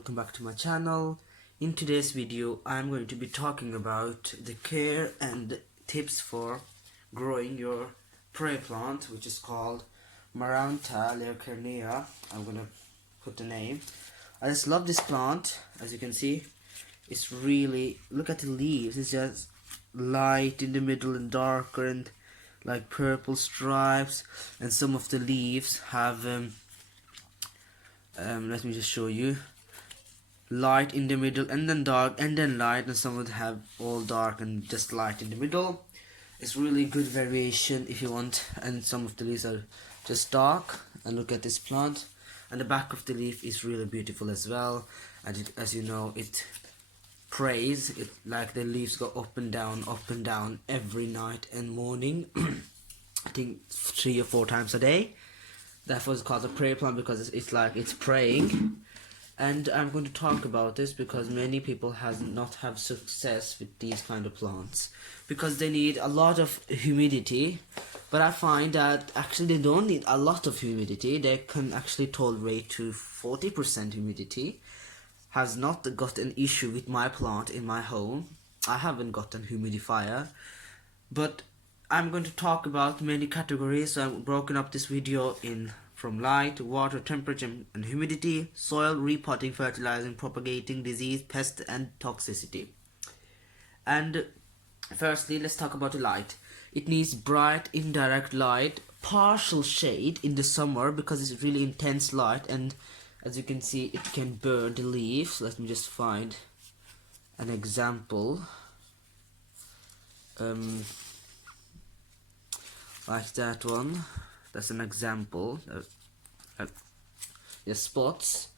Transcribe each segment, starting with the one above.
welcome back to my channel. In today's video I'm going to be talking about the care and tips for growing your prey plant, which is called Maranta. I'm gonna put the name. I just love this plant. As you can see, it's really, look at the leaves, it's just light in the middle and darker and like purple stripes, and some of the leaves have let me just show you, light in the middle and then dark and then light, and some would have all dark and just light in the middle. It's really good variation if you want. And some of the leaves are just dark, and look at this plant, and the back of the leaf is really beautiful as well. And it, as you know, it prays, it like the leaves go up and down every night and morning. I think 3 or 4 times a day. Therefore it's called a prayer plant, because it's like it's praying. And I'm going to talk about this because many people not have success with these kind of plants because they need a lot of humidity. But I find that actually they don't need a lot of humidity. They can actually tolerate to 40% humidity. Has not got an issue with my plant in my home. I haven't got an humidifier, but I'm going to talk about many categories. So I've broken up this video in from light, water, temperature and humidity, soil, repotting, fertilizing, propagating, disease, pest and toxicity. And firstly, let's talk about the light. It needs bright indirect light, partial shade in the summer because it's really intense light, and as you can see it can burn the leaves. Let me just find an example. Like that one, that's an example. The spots,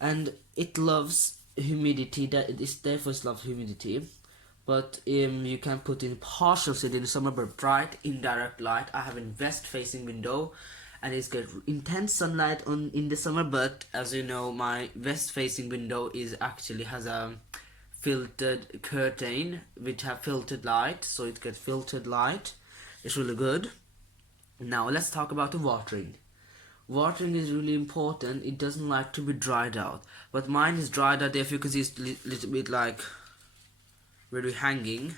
and it loves humidity. That it is therefore it loves humidity. But you can put in partial shade in the summer, but bright indirect light. I have a west-facing window, and it's got intense sunlight in the summer. But as you know, my west-facing window has a filtered curtain which have filtered light, so it gets filtered light. It's really good. Now let's talk about the watering. Watering is really important. It doesn't like to be dried out, but mine is dried out. If you can see, it's a little bit like really hanging.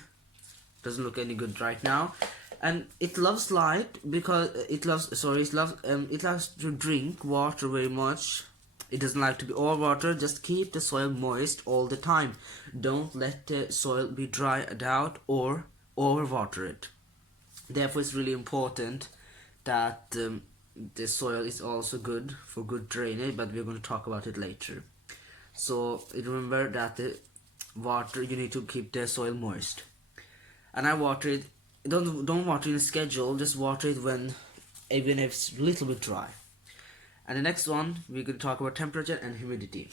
Doesn't look any good right now. And it loves light because it loves to drink water very much. It doesn't like to be overwatered. Just keep the soil moist all the time. Don't let the soil be dried out or overwater it. Therefore it's really important that the soil is also good for good drainage, but we're going to talk about it later. So remember that the water, you need to keep the soil moist. And I water it, don't water in a schedule, just water it even if it's a little bit dry. And the next one, we're going to talk about temperature and humidity.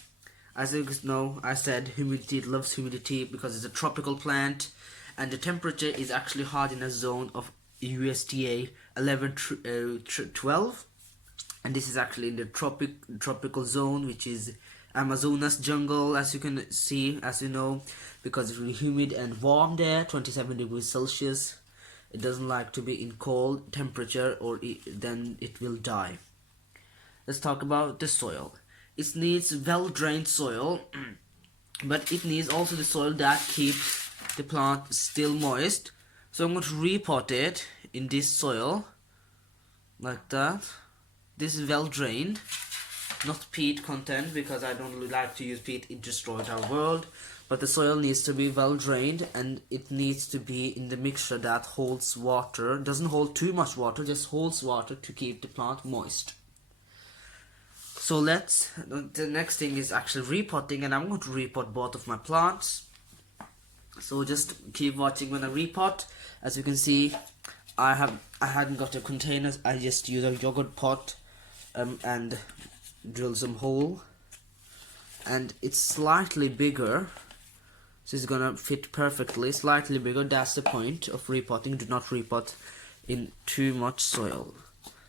As you know, I said humidity, it loves humidity because it's a tropical plant, and the temperature is actually hot in a zone of USDA 11-12, and this is actually in the tropical zone, which is Amazonas jungle, as you can see, as you know, because it's really humid and warm there, 27 degrees Celsius. It doesn't like to be in cold temperature, or then it will die. Let's talk about the soil. It needs well-drained soil, but it needs also the soil that keeps the plant still moist. So I'm going to repot it in this soil, like that. This is well drained, not peat content, because I don't really like to use peat, it destroys our world. But the soil needs to be well drained, and it needs to be in the mixture that holds water, doesn't hold too much water, just holds water to keep the plant moist. So the next thing is actually repotting, and I'm going to repot both of my plants. So just keep watching when I repot. As you can see, I hadn't got a container. I just use a yogurt pot and drill some hole, and it's slightly bigger, so it's gonna fit perfectly. Slightly bigger, that's the point of repotting. Do not repot in too much soil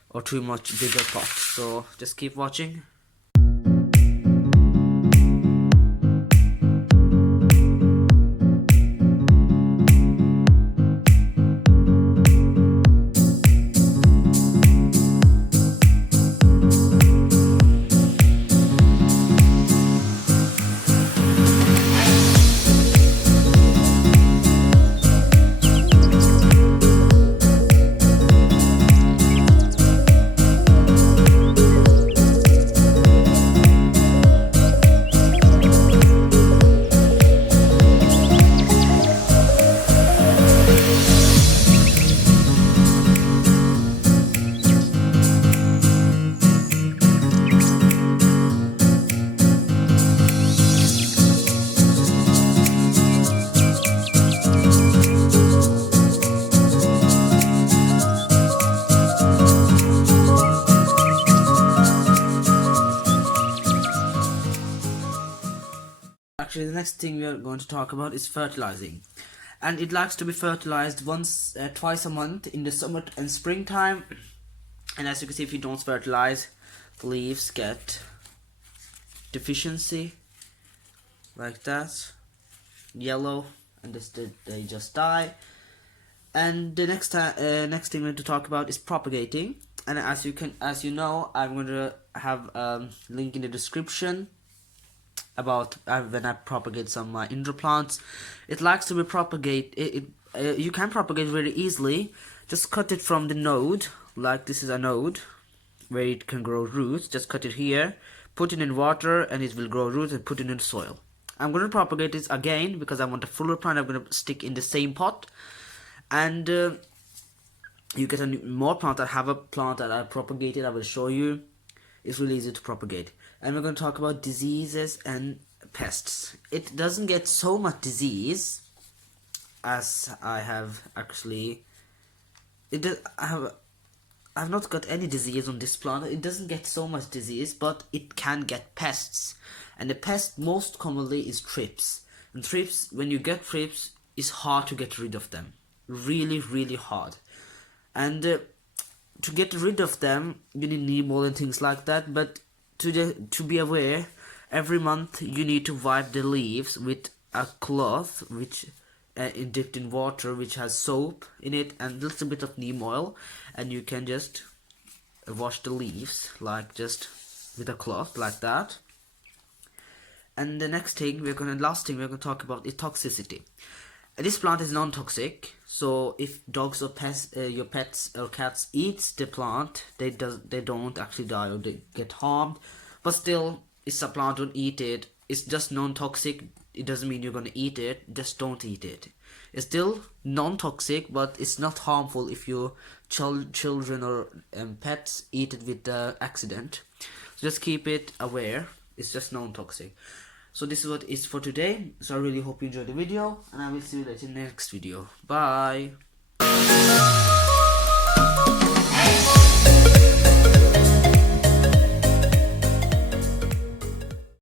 or too much bigger pot. So just keep watching. actually the next thing we are going to talk about is fertilizing, and it likes to be fertilized twice a month in the summer and springtime. And as you can see, if you don't fertilize, the leaves get deficiency like that, yellow, and they just die. And the next thing we're going to talk about is propagating. And as you know, I'm going to have a link in the description about when I propagate some of my indoor plants. It likes to be you can propagate very easily. Just cut it from the node, like this is a node where it can grow roots. Just cut it here, put it in water, and it will grow roots, and put it in the soil. I'm going to propagate this again because I want a fuller plant. I'm going to stick in the same pot, and you get more plant. I have a plant that I propagated. I will show you. It's really easy to propagate. And we're going to talk about diseases and pests. It doesn't get so much disease as I have actually. I've not got any disease on this plant. It doesn't get so much disease, but it can get pests. And the pest most commonly is thrips. And thrips, when you get thrips, it's hard to get rid of them. Really, really hard. And to get rid of them, you need neem oil and things like that. But to be aware, every month you need to wipe the leaves with a cloth which dipped in water, which has soap in it and a little bit of neem oil, and you can just wash the leaves like just with a cloth like that. And the last thing we're going to talk about is toxicity. This plant is non-toxic, so if dogs or your pets or cats eats the plant, they don't actually die or they get harmed. But still, it's a plant, don't eat it. It's just non-toxic. It doesn't mean you're gonna eat it. Just don't eat it. It's still non-toxic, but it's not harmful if your children or pets eat it with accident. So just keep it aware. It's just non-toxic. So this is what it is for today. So I really hope you enjoyed the video, and I will see you later in the next video. Bye.